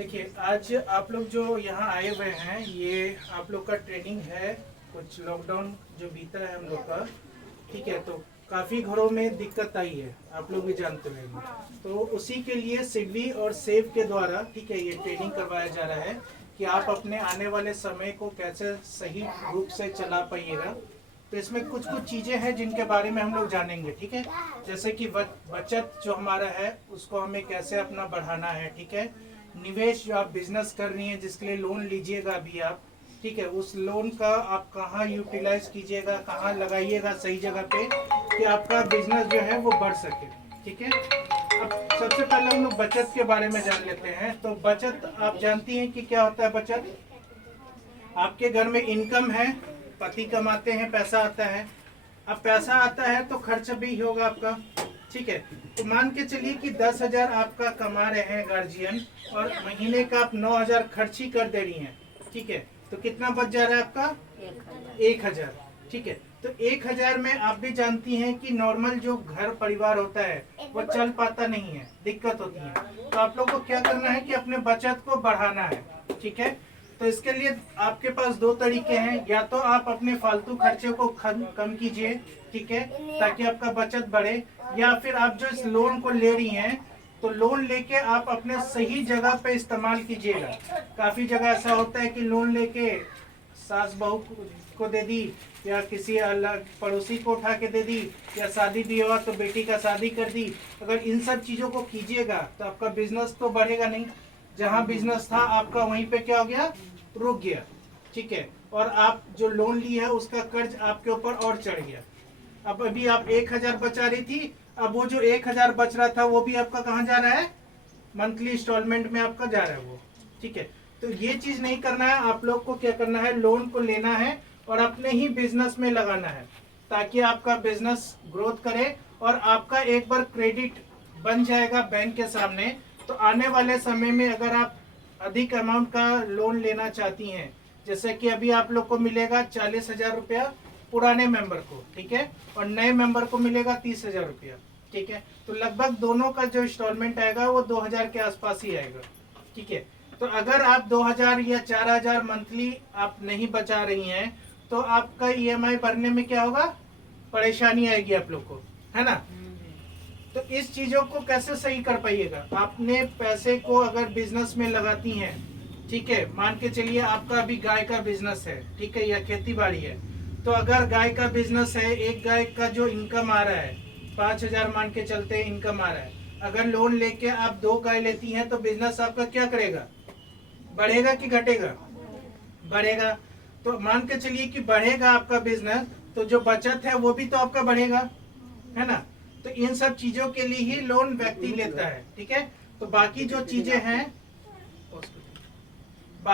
देखिए, आज आप लोग जो यहाँ आए हुए हैं, ये आप लोग का ट्रेनिंग है। कुछ लॉकडाउन जो बीता है हम लोग का, ठीक है, तो काफ़ी घरों में दिक्कत आई है, आप लोग भी जानते होंगे। तो उसी के लिए सिडवी और सेव के द्वारा, ठीक है, ये ट्रेनिंग करवाया जा रहा है कि आप अपने आने वाले समय को कैसे सही रूप से चला पाइएगा। तो इसमें कुछ कुछ चीज़ें हैं जिनके बारे में हम लोग जानेंगे, ठीक है। जैसे कि बचत जो हमारा है उसको हमें कैसे अपना बढ़ाना है, ठीक है। निवेश जो आप बिजनेस कर रही हैं, जिसके लिए लोन लीजिएगा अभी आप, ठीक है, उस लोन का आप कहाँ यूटिलाइज कीजिएगा, कहाँ लगाइएगा सही जगह पे कि आपका बिजनेस जो है वो बढ़ सके, ठीक है। अब सबसे पहले हम लोग बचत के बारे में जान लेते हैं। तो बचत आप जानती हैं कि क्या होता है बचत। आपके घर में इनकम है, पति कमाते हैं, पैसा आता है। अब पैसा आता है तो खर्च भी होगा आपका, ठीक है। तो मान के चलिए कि 10,000 आपका कमा रहे हैं गार्जियन, और महीने का आप 9,000 खर्च ही कर दे रही हैं, ठीक है। तो कितना बच जा रहा है आपका? 1,000, ठीक है। तो 1,000 में आप भी जानती हैं कि नॉर्मल जो घर परिवार होता है वो चल पाता नहीं है, दिक्कत होती है। तो आप लोग को क्या करना है कि अपने बचत को बढ़ाना है, ठीक है। तो इसके लिए आपके पास दो तरीके हैं। या तो आप अपने फालतू खर्चे को कम कीजिए, ठीक है, ताकि आपका बचत बढ़े। या फिर आप जो इस लोन को ले रही हैं, तो लोन लेके आप अपने सही जगह पे इस्तेमाल कीजिएगा। काफी जगह ऐसा होता है कि लोन लेके सास बहू को दे दी, या किसी अलग पड़ोसी को उठा के दे दी, या शादी भी हुआ तो बेटी का शादी कर दी। अगर इन सब चीजों को कीजिएगा तो आपका बिजनेस तो बढ़ेगा नहीं। जहाँ बिजनेस था आपका वहीं पे क्या हो गया, रुक गया, ठीक है। और आप जो लोन लिया है उसका कर्ज आपके ऊपर और चढ़ गया। अब अभी आप 1,000 बचा रही थी, अब वो जो 1,000 बच रहा था वो भी आपका कहाँ जा रहा है, मंथली इंस्टॉलमेंट में आपका जा रहा है वो, ठीक है। तो ये चीज नहीं करना है। आप लोग को क्या करना है, लोन को लेना है और अपने ही बिजनेस में लगाना है, ताकि आपका बिजनेस ग्रोथ करे। और आपका एक बार क्रेडिट बन जाएगा बैंक के सामने, तो आने वाले समय में अगर आप अधिक अमाउंट का लोन लेना चाहती हैं, जैसे कि अभी आप लोग को मिलेगा 40,000 रुपया पुराने मेंबर को, ठीक है, और नए मेंबर को मिलेगा 30,000 रुपया, ठीक है। तो लगभग दोनों का जो इंस्टॉलमेंट आएगा वो 2,000 के आसपास ही आएगा, ठीक है। तो अगर आप 2,000 या 4,000 मंथली आप नहीं बचा रही हैं, तो आपका ईएमआई भरने में क्या होगा, परेशानी आएगी आप लोग को, है ना। तो इस चीजों को कैसे सही कर पाइएगा, आपने पैसे को अगर बिजनेस में लगाती हैं, ठीक है। मान के चलिए आपका अभी गाय का बिजनेस है, ठीक है, या खेती बाड़ी है। तो अगर गाय का बिजनेस है, एक गाय का जो इनकम आ रहा है 5,000 मान के चलते इनकम आ रहा है। अगर लोन लेके आप 2 गाय लेती हैं तो बिजनेस आपका क्या करेगा, बढ़ेगा कि घटेगा? बढ़ेगा। तो मान के चलिए कि बढ़ेगा आपका बिजनेस, तो जो बचत है वो भी तो आपका बढ़ेगा, है ना। तो इन सब चीजों के लिए ही लोन व्यक्ति लेता है, ठीक है। तो बाकी जो चीजें हैं